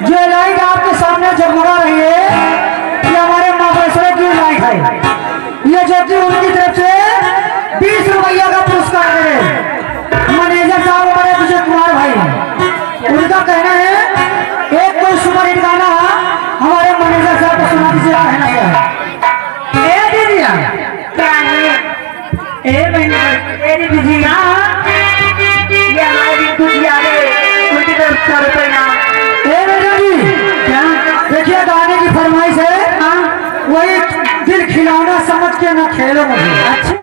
जो लाइट आपके सामने जगमगा रही है ये हमारे महाबलेश्वर की लाइट है। ये जो कि उनकी तरफ से 20 रुपया का पुरस्कार है। मैनेजर साहब हमारे विजय कुमार भाई, उनका कहना है एक कोई सुपर हिट गाना हमारे मैनेजर साहब को सुना दीजिए। कहना क्या है? ए दीदिया क्या है? ए बहनी ए दीजिया ये हमारी दुनिया में उनकी तरफ से रुपये ना। ए बेटा जी क्या देखिए गाने की फरमाइश है। हाँ वही दिल खिलौना समझ के ना खेलो मुझे। अच्छा